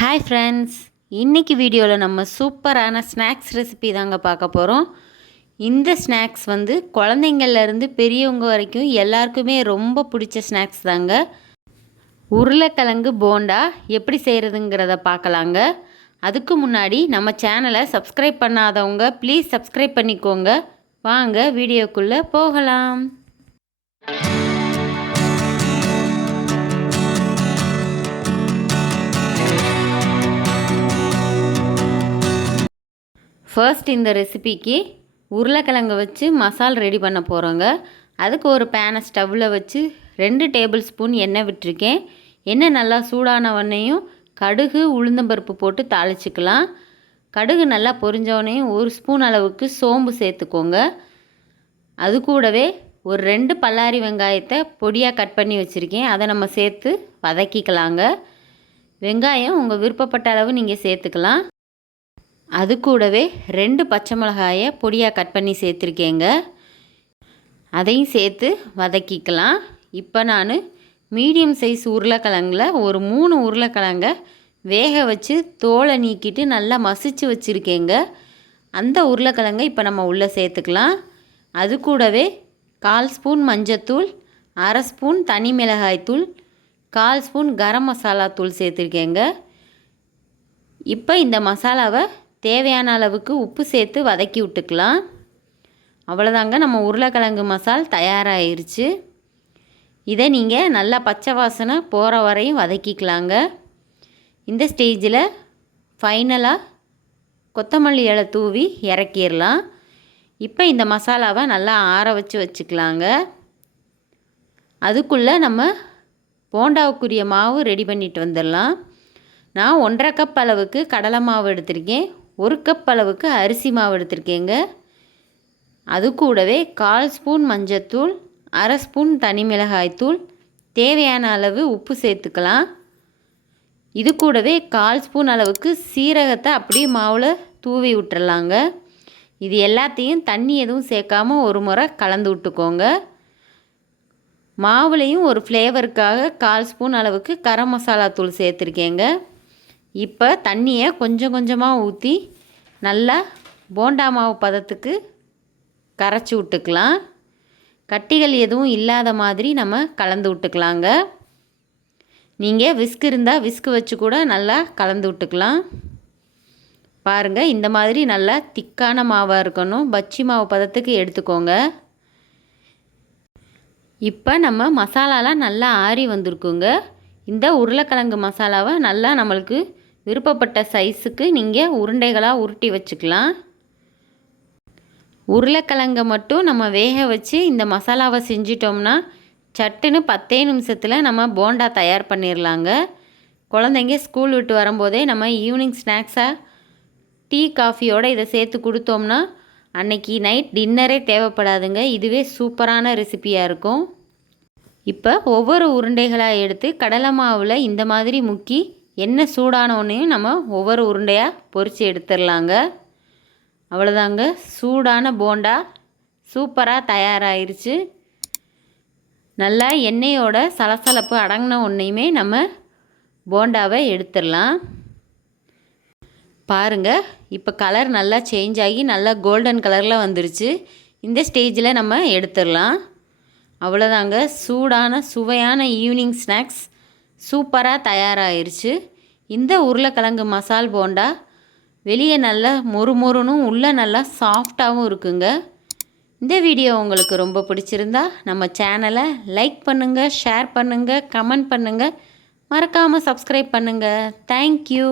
Hi friends இன்றைக்கி வீடியோவில் நம்ம சூப்பரான ஸ்நாக்ஸ் ரெசிபி தாங்க பார்க்க போகிறோம் இந்த ஸ்நாக்ஸ் வந்து குழந்தைங்கள்லேருந்து பெரியவங்க வரைக்கும் எல்லாருக்குமே ரொம்ப பிடிச்ச ஸ்நாக்ஸ் தாங்க. உருளைக்கிழங்கு போண்டா எப்படி செய்கிறதுங்கிறத பார்க்கலாங்க. அதுக்கு முன்னாடி நம்ம சேனலை சப்ஸ்கிரைப் பண்ணாதவங்க ப்ளீஸ் சப்ஸ்கிரைப் பண்ணிக்கோங்க. வாங்க வீடியோக்குள்ளே போகலாம். ஃபர்ஸ்ட் இந்த ரெசிபிக்கு உருளைக்கிழங்கு வச்சு மசால் ரெடி பண்ண போகிறோங்க அதுக்கு ஒரு பேனை ஸ்டவ்வில் வச்சு ரெண்டு டேபிள் ஸ்பூன் எண்ணெய் விட்டுருக்கேன். எண்ணெய் நல்லா சூடானவனையும் கடுகு உளுந்தம்பருப்பு போட்டு தாளிச்சிக்கலாம். கடுகு நல்லா பொரிஞ்சவனையும் ஒரு ஸ்பூன் அளவுக்கு சோம்பு சேர்த்துக்கோங்க. அது கூடவே ஒரு ரெண்டு பல்லாரி வெங்காயத்தை பொடியாக கட் பண்ணி வச்சுருக்கேன். அதை நம்ம சேர்த்து வதக்கிக்கலாங்க. வெங்காயம் உங்கள் விருப்பப்பட்ட அளவு நீங்கள் சேர்த்துக்கலாம். அது கூடவே ரெண்டு பச்சை மிளகாயை பொடியாக கட் பண்ணி சேர்த்துருக்கேங்க. அதையும் சேர்த்து வதக்கிக்கலாம். இப்போ நான் மீடியம் சைஸ் உருளைக்கிழங்கில் ஒரு மூணு உருளைக்கிழங்க வேக வச்சு தோலை நீக்கிட்டு நல்லா மசிச்சு வச்சுருக்கேங்க. அந்த உருளைக்கிழங்கை இப்போ நம்ம உள்ளே சேர்த்துக்கலாம். அது கூடவே கால் ஸ்பூன் மஞ்சத்தூள் அரை ஸ்பூன் தனி மிளகாய்த்தூள் கால் ஸ்பூன் கரம் மசாலா தூள் சேர்த்துருக்கேங்க. இப்போ இந்த மசாலாவை தேவையான அளவுக்கு உப்பு சேர்த்து வதக்கி விட்டுக்கலாம். அவ்வளோதாங்க நம்ம உருளைக்கிழங்கு மசால் தயாராகிருச்சு இதை நீங்கள் நல்லா பச்சை வாசனை போகிற வரையும் வதக்கிக்கலாங்க. இந்த ஸ்டேஜில் ஃபைனலாக கொத்தமல்லி இலை தூவி இறக்கிடலாம். இப்போ இந்த மசாலாவை நல்லா ஆற வச்சு வச்சுக்கலாங்க. அதுக்குள்ளே நம்ம போண்டாவுக்குரிய மாவு ரெடி பண்ணிட்டு வந்துடலாம். நான் ஒன்றரை கப் அளவுக்கு கடலை மாவு எடுத்திருக்கேன். ஒரு கப் அளவுக்கு அரிசி மாவு எடுத்திருக்கேங்க. அது கூடவே கால் ஸ்பூன் மஞ்சத்தூள் அரை ஸ்பூன் தனி மிளகாய்த்தூள் தேவையான அளவு உப்பு சேர்த்துக்கலாம். இது கூடவே கால் ஸ்பூன் அளவுக்கு சீரகத்தை அப்படியே மாவில் தூவி விட்டுறலாங்க. இது எல்லாத்தையும் தண்ணி எதுவும் சேர்க்காம ஒரு முறை கலந்து விட்டுக்கோங்க. மாவுலேயும் ஒரு ஃப்ளேவருக்காக கால் ஸ்பூன் அளவுக்கு கரம் மசாலா தூள் சேர்த்துருக்கேங்க. இப்போ தண்ணியை கொஞ்சம் கொஞ்சமாக ஊற்றி நல்லா போண்டா மாவு பதத்துக்கு கரைச்சி விட்டுக்கலாம். கட்டிகள் எதுவும் இல்லாத மாதிரி நம்ம கலந்து விட்டுக்கலாங்க. நீங்கள் விஸ்க் இருந்தால் விஸ்க் வச்சு கூட நல்லா கலந்து விட்டுக்கலாம். பாருங்கள் இந்த மாதிரி நல்லா திக்கான மாவாக இருக்கணும். பச்சி மாவு பதத்துக்கு எடுத்துக்கோங்க. இப்போ நம்ம மசாலாலாம் நல்லா ஆறி வந்திருக்குங்க. இந்த உருளைக்கிழங்கு மசாலாவை நல்லா நம்மளுக்கு விருப்பப்பட்ட சைஸுக்கு நீங்கள் உருண்டைகளாக உருட்டி வச்சுக்கலாம். உருளைக்கிழங்கை மட்டும் நம்ம வேக வச்சு இந்த மசாலாவை செஞ்சிட்டோம்னா சட்டுன்னு பத்தே நிமிஷத்தில் நம்ம போண்டா தயார் பண்ணிடலாங்க குழந்தைங்க ஸ்கூல் விட்டு வரும்போதே நம்ம ஈவினிங் ஸ்நாக்ஸாக டீ காஃபியோடு இதை சேர்த்து கொடுத்தோம்னா அன்னைக்கு நைட் டின்னரே தேவைப்படாதுங்க. இதுவே சூப்பரான ரெசிப்பியாக இருக்கும். இப்போ ஒவ்வொரு உருண்டைகளாக எடுத்து கடலை மாவில் இந்த மாதிரி முக்கி எண்ணெய் சூடானோடனையும் நம்ம ஒவ்வொரு உருண்டையாக பொறிச்சு எடுத்துடலாங்க. அவ்வளோதாங்க. சூடான போண்டா சூப்பராக தயாராகிருச்சு நல்லா எண்ணெயோட சலசலப்பு அடங்கின ஒன்றையுமே நம்ம போண்டாவை எடுத்துடலாம். பாருங்கள் இப்போ கலர் நல்லா சேஞ்ச் ஆகி நல்லா கோல்டன் கலரில் வந்துருச்சு. இந்த ஸ்டேஜில் நம்ம எடுத்துடலாம். அவ்வளோதாங்க. சூடான சுவையான ஈவினிங் ஸ்நாக்ஸ் சூப்பராக தயாராகிருச்சு இந்த உருளைக்கிழங்கு மசால் போண்டா வெளியே நல்லா மொறு மொறுனும் உள்ளே நல்லா சாஃப்டாகவும் இருக்குங்க. இந்த வீடியோ உங்களுக்கு ரொம்ப பிடிச்சிருந்தா நம்ம சேனலை லைக் பண்ணுங்கள் ஷேர் பண்ணுங்கள் கமெண்ட் பண்ணுங்கள் மறக்காமல் சப்ஸ்கிரைப் பண்ணுங்கள் தேங்க்யூ